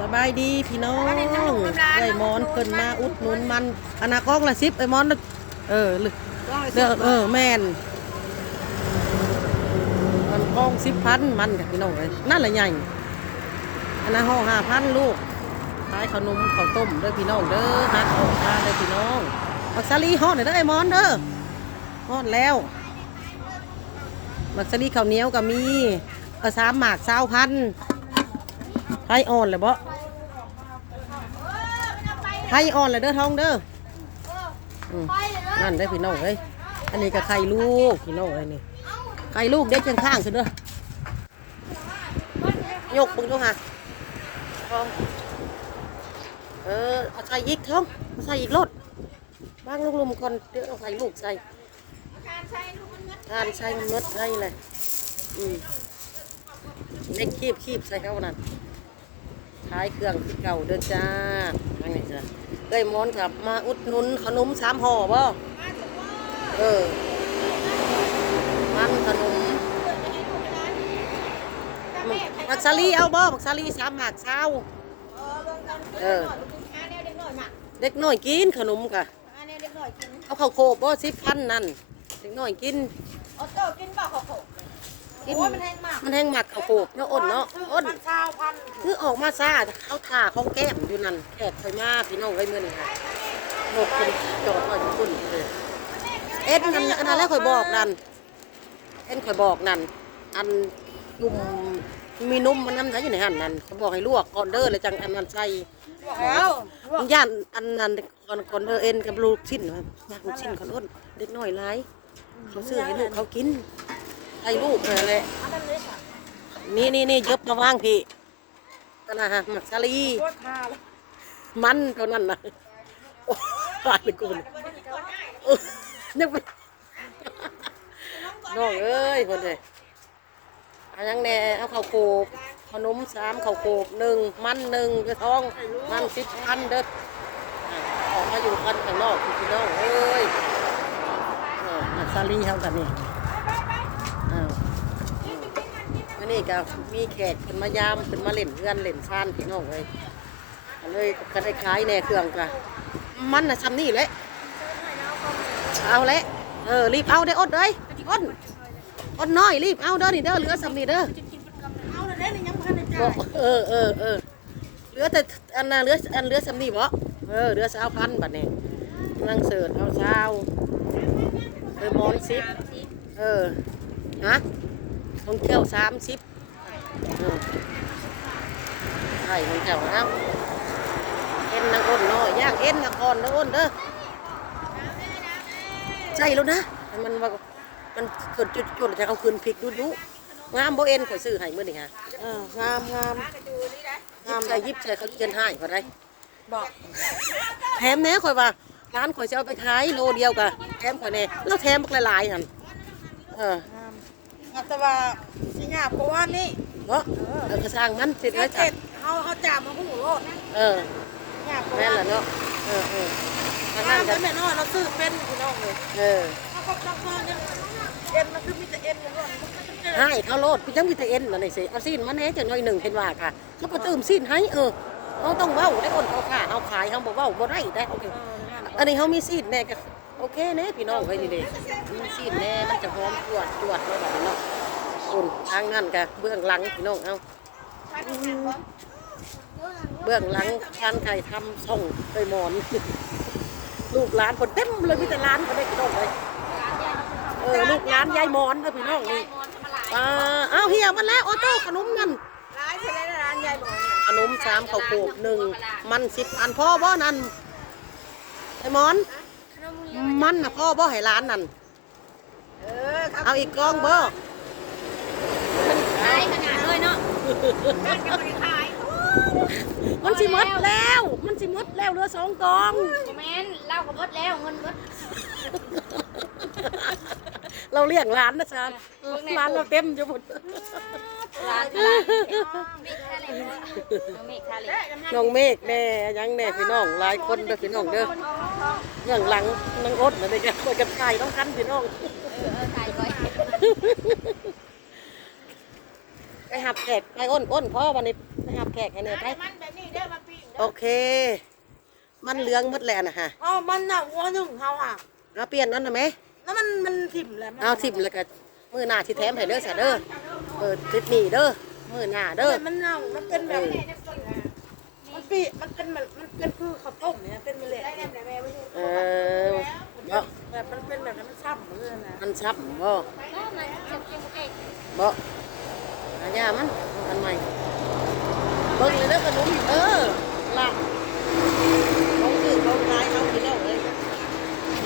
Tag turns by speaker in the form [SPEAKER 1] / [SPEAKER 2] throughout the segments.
[SPEAKER 1] สบายดีพี่น้องไอ้มอนเพิ่นมาอุดหนุนมันอนาคตละสิบไอ้มอนน่ะเออลึกเด้อเออแม่นมันกองสิบพันมันกับพี่น้องเลยนั่นแหละใหญ่อันนั้นห่อห้าพันลูกขายขนมข้าวต้มเด้อพี่น้องเด้อฮักออกมาเด้อพี่น้องมักซาลีฮอดหน่อยเด้อไอ้มอนเด้อฮอดแล้วมักซาลีข้าวเหนียวก็มีเออสามหมากสาวพันไข่อ่อนเลยบ่ ไข่อ่อนเลยเด้อท้องเด้อนั่นได้อพี่น้องเอ้ยอันนี้ก็ไข่ลูกพี่น้องเอ้ยนี่ไข่ลูกเด็กข้างๆสิเด้อยกปึงดูค่ะทองเออเอาใส่อีกท้องใส่อีกรถบ้างลูกลุมก่อนเดี๋ยวเอาใส่ลูกใส่ทานใส่มันมดใส่เลยอืมเล็กคีบคีบใส่เข้านั่น ขายเครื่องเก่าเด้อจ้าอันนี้จ้ะเอ้ยมอนครับมาอุดหนุนขนมสามห่อบ่เออ มันขนมมักซาลีเอาบ่มักซาลีสามหมากเช้าเออเด็กน้อยกินขนมค่ะเอาข้าวโคบบ่สิพันนั่นเด็กน้อยกิน
[SPEAKER 2] เอาเจ้ากินบ่ข้าวโพด
[SPEAKER 1] กิน
[SPEAKER 2] โอ้ยมันแห้งมาก
[SPEAKER 1] มันแห้งหมักข้าวโคบเนาะอ้นเนาะอ้น
[SPEAKER 2] มันข้าวพัน
[SPEAKER 1] คือออกมาซาเขาถ่าของแก้มอยู่นั่นแขกคอยมาพี่น้องไว้เมื่อนี่ค่ะหมดคนจอดไว้ทุกคนเลยเอ็ดอันอันนั้นแล้วคอยบอกนั่นเอ็นคอยบอกนั่นอันนุ่มมีนุ่มมันน้ำใสอยู่ในหันนั่นเขาบอกให้ลวกก่อนเด้อเลยจังอันนั้นใส่
[SPEAKER 2] แล้ว
[SPEAKER 1] มันย่านอันนั้นก่อนก่อนเด้อเอ็นกับลูกชิ้นว่ายากลูกชิ้นคนอ้นเด็กน้อยหลายเขาซื้อให้ลูกเขากิน ให้ลูกเลยแหละ
[SPEAKER 2] อันนั้นเลยค่ะ
[SPEAKER 1] นี่นี่นี่เย็บมาว่างพี่ตนะฮะหมักซาลี
[SPEAKER 2] ตัวคาเลย
[SPEAKER 1] มันเท่านั้นนะโอ้ตายเลยกูเนี่ยเออเนี่ยมันน้องเอ้ยคนเลยเอายังแน่เอาข้าวโขบขนมสามข้าวโขบหนึ่งมันหนึ่งกระทอง มันสิบพันเด้ออะออกมาอยู่กันข้างนอกคุณพี่น้องเอ้ยเออหมักซาลีเท่ากันนี่อ้าววั นนี้ก็มีแขกเป็นมายามเป็นมาเล่นเพื่อนเล่นซานพี่น้องเลยก็เลยก็ได้ขายแหน่เครื่องกะมันน่ะซ้ำนี่แหละเอาละเออรีบเอาได้ออดเลยอดอดน้อยรีบเอาเด้อนี่เด้อเหลือซ้ำนี่เด้อ
[SPEAKER 2] เอาเลยนี่ยังพันในใจ
[SPEAKER 1] บอกเออเออเออเหลือแต่อันน่ะเหลืออันเหลือซ้ำนี่บ่เออเหลือสาวพันบัดนี้นั่งเสิร์ฟเอาเช้าเออหมอนสิบเออฮะ ของเที่ยวสามสิบเออใช่ของเจ้าเอาเอ็นนางอ้นน้อยย่างเอ็นนางอ่อนนางอ้นเด้อใช่แล้วนะ มันว่ามันเกิดจุดจุดจะเอาคืนพริกดูดูงามบ่เอ็นข่อยซื้อให้มื้อนี่ฮะ
[SPEAKER 2] เอองามงาม
[SPEAKER 1] งามใส่ยิบใส่เขาเขียนให้พอได้
[SPEAKER 2] บอก
[SPEAKER 1] แถมแหน่ข่อยว่าร้านข่อยจะเอาไปขายโลเดียวกะแถมข่อยแน่แล้วแถมบักหลายๆหั่นเอองา
[SPEAKER 2] ม เอาแต่ว่าสิงาเพราะว่านี่
[SPEAKER 1] เนาะเออกระสร้างมันเสร็จ
[SPEAKER 2] เสร็
[SPEAKER 1] แล้ว
[SPEAKER 2] จ
[SPEAKER 1] จ้ะ
[SPEAKER 2] เอาเอาจ่ามาหูโลด
[SPEAKER 1] เออ
[SPEAKER 2] งาเพราะ
[SPEAKER 1] แม่น
[SPEAKER 2] ว่า
[SPEAKER 1] ล่ะเนาะเออเออทาง
[SPEAKER 2] งา
[SPEAKER 1] นั้น
[SPEAKER 2] ม
[SPEAKER 1] ก็
[SPEAKER 2] แม่น้อยเราซื้อเป็นพี่น้องเลย
[SPEAKER 1] เออ
[SPEAKER 2] เอาก็ต้องก็เนี่ยเอ็นมันคือมีแต่เอ็นเลยว่า
[SPEAKER 1] ให้เขาโลดพี่จังมีแต่เอ็นนั่นนี่สิเอาซีนมาแหน่จังหน่อยหนึ่งเห็นว่าค่ะเขาก็เติมซีนให้เออเขาต้องเว้าได้คนเขาค่ะเอาขายเขาบอกเว้าบ่ได้ได้โอเคอันนี้เขามีซีนแน่ก็ โอเคแน่พี่น้องเฮ้ยนี่เด้มีซีนแน่มันจะหอมจวดจวดเลยแบบนี้เนาะอุ่นทางนั้นก็เบื้องหลังพี่น้องเอาเบื้องหลังทานไก่ทำส่งเคยหมอน ลูกหลานคนเต็มเลยมีแต่ร้านคนได้พี่น้องเลยเออลูกหลานยายหมอนเลยพี่น้องนี่อ่าเอาเฮียมันแล้วออโต้ขนมนั่น
[SPEAKER 2] ร้านใช่ไหมร้านยายหมอน
[SPEAKER 1] ขนมสามข้าวโพดหนึ่งมันสิบอันพ่อบ่นั่นไอ้หมอน มันนะพ่อบ่ให้ร้านนั่น
[SPEAKER 2] เออครับ
[SPEAKER 1] เอาอีกกล่องบ่
[SPEAKER 3] ขายขนาดเลยเนาะ
[SPEAKER 2] ร้านจะไปขาย
[SPEAKER 1] มันสิหมดแล้ว มันสิหมดแล้วเหลือสองกล่อง
[SPEAKER 3] โมเมนเล่ากับเบิดแล้วเงินเบิด
[SPEAKER 1] เราเลี้ยงร้านนะจ๊ะร้านเราเต็มอยู่หมด
[SPEAKER 3] ร้านร้านเมฆคาเล็เมฆคาเล็
[SPEAKER 1] น้องเมฆแน่ยังแน่พี่น้องหลายคนเด้อพี่น้องเด้อ เรื่องหลังน้องอดนะนี่แกคอยกันถ่ายต้องคันพี่น้อง
[SPEAKER 3] เออถ่ายไว้
[SPEAKER 2] ไอ้
[SPEAKER 1] หับแขกไปอ้นอ้นพ่อวันนี้ไปหับแขกให้แน่ไป
[SPEAKER 2] มันแบบนี้เด้อมาปิ้ง
[SPEAKER 1] โอเค มันเหลืองหมดแล้วนะฮะ
[SPEAKER 2] อ๋อมันน่ะหัวหนึ่งเฮาอะ
[SPEAKER 1] เอาเปลี่ยนนั่นนะไหม
[SPEAKER 2] แล้วมันมันถิ่มแล้ว
[SPEAKER 1] เอาทิมแล้วก็มือหน้าที่แถมให้เด้อสะเด้อเออติดหนีเด้อมือหน้าเด้อ
[SPEAKER 2] มันเน่ามันเป็นแบบมัน ปีมันเป็นมันมันเป็นคือข้าวต้มเนี่ยเป็นเมล็ด
[SPEAKER 1] เออบ่
[SPEAKER 2] แบบมันเป็นแบบนั้นมันซ้ำเลยนะ
[SPEAKER 1] มันซับบ่
[SPEAKER 3] ก็มันเจ็บเจ็บเอก
[SPEAKER 1] บ่อันยามันอันใหม่เบิ่งเลยเด้อขนมเออละของซื้อของขายเอาพี่น้องเลย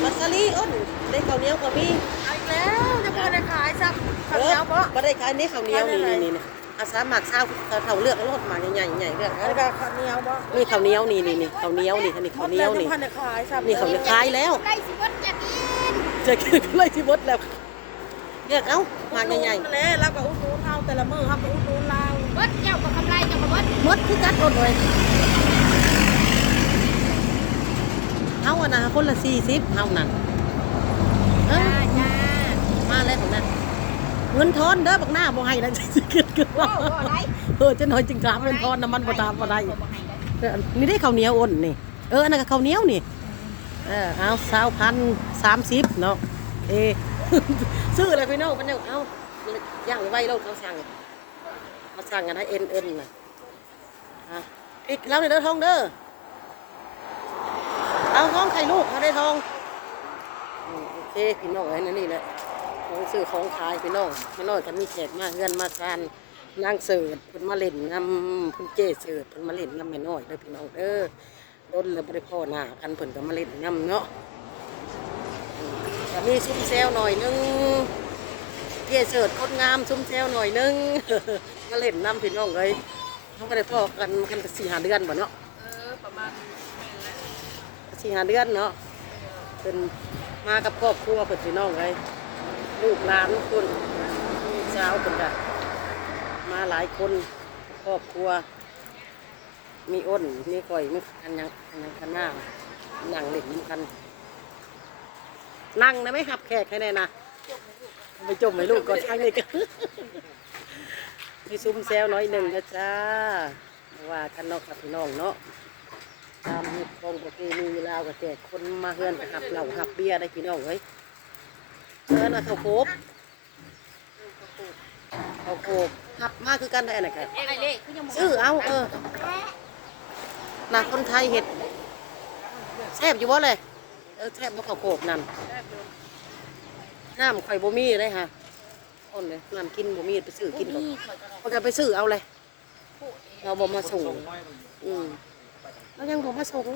[SPEAKER 1] มัสลีอ้นได้ข้าวเหนียวก็มี
[SPEAKER 2] เอาอีกแล้วจะเปิดได้ขายซ้ำข้าวเหนียวบ่
[SPEAKER 1] บ่ได้ขายนี่ข้าวเหนียวนี่นี่นี่ อาสาหมักซาวเขาเลือกรถมาใหญ่ๆใหญ่ๆเลือก
[SPEAKER 2] แล้วก็ข้าวเหนียวบ่
[SPEAKER 1] นี่ข้าวเหนียวนี่นี่นี่ข้าวเหนียวนี่อันนี้ข้าวเหนียวนี่
[SPEAKER 2] พันได้ขายซ้ำ
[SPEAKER 1] นี่เขาวเหนียวขายแล้ว
[SPEAKER 3] ใกล้สิบวัดจะกิน
[SPEAKER 1] จะกินก็เลยที่บดแล้วเรียกเอ้ามาใหญ่
[SPEAKER 2] ๆเลยแล้วก็อุดหนุนเฮาแต่ละมื้อเฮาก็อุดหนุนเรา
[SPEAKER 3] วัดเจ้าก็กำไรเจ้าก็วัด
[SPEAKER 1] ๆหมดคือกัดหมดเลยเอาอะนะคนละสี่สิบเอานั่นเอ
[SPEAKER 3] จ้า
[SPEAKER 1] อ
[SPEAKER 3] จ้า
[SPEAKER 1] มาเลยของนั่น เงินทอนเด้อบักหน้าบ่ให้นะสิเกิดขึ้นว่า
[SPEAKER 3] โอ้โหอะไร
[SPEAKER 1] เออจะน้อยจึงถามเงินทอนน้ำมันบ่ตามบ่ได้
[SPEAKER 3] บ่ให้ได้
[SPEAKER 1] เออนี่ได้ข้าวเหนียวอ่อนนี่ เอออันนั้นก็ข้าวเหนียวนี่ เออเอาสาวพันสามสิบเนาะ เอซื้ออะไรพี่น้องมันยังเอาย่างไว้เราเขาสั่งเขาสั่งกันให้เอ็นเอ็นน่ะอะอีกแล้วในเด้อทองเด้อ เอาทองไข่ลูกเขาได้ทองอืมโอเคพี่น้องไอ้นั่นนี่แหละ ของซื้อของขายพี่น้องพี่น้องกันมีแขกมาเงินมาทานนางเสิร์ฟเพิ่นมาเล่นนำเพิ่นเจเสิร์ฟเพิ่นมาเล่นนำแม่น้อยเด้อพี่น้องเด้อโดนแล้วบ่ได้พ่อหน้ากันเพิ่นก็มาเล่นนำเนาะมก็มีซุ้มแซวหน่อยนึงเจเสิร์ฟคนงามซุ้มแซวหน่อยนึงมาเล่นนำพี่น้องเอ้ยเขาบ่ได้พ่อกันกันสี่ห้าเดือนบ่เนาะ
[SPEAKER 2] เออประมาณ
[SPEAKER 1] สี่ห้าเดือนเนาะเป็นมากับครอบครัวเปิดพี่น้องเลย ลูกหลานคนลูกสาคนกะมาหลายคนครอบครัว มีอ้นมีก่อยมีอันยังอันยังกันหน้านั่งเล่นน้ำกัน นั่งนะไม่หับแขกให้แน่นะไปจมให้ลูกก่อนข้างนี้กันมีซุ้มแซวน้อยหนึ่งนะจ้าว่ากันนาะกับพี่น้องเนาะตามฮิตของประเพณีลาวกับแจกคนมาเฮือนไปหับเหล้าหับเบียร์ได้พี่น้องเฮ้ย เชิญนะเขาโคบเขาโคบหับมากคือกันได้อันไหนกัน
[SPEAKER 3] ไอ้เล่คือยังบ่
[SPEAKER 1] ซื้อเอาเออน่ะคนไทยเห็ดแซ่บอยู่บ่เลยเออแซ่บบ่เขาโคบนั่นน้ำข่อยบ่มีเลยฮะอ้นเลยน้ำกินบ่มีไปซื้อกินก่อน
[SPEAKER 3] นี่ข่อยก็
[SPEAKER 1] เขาจะไปซื้อเอาเลยเราบ่มาส่งอืมเรายังบ่มาส่ง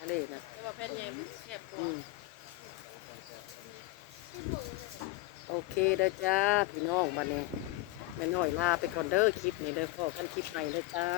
[SPEAKER 1] อะไรนะ
[SPEAKER 2] ว่าแผ่นใหญ่แซ่บ
[SPEAKER 1] อืม โอเคเด้อจ้าพี่น้องบัดนี้แม่น้อยลาไปก่อนเด้อคลิปนี้เด้อพอกันคลิปใหม่เด้อจ้า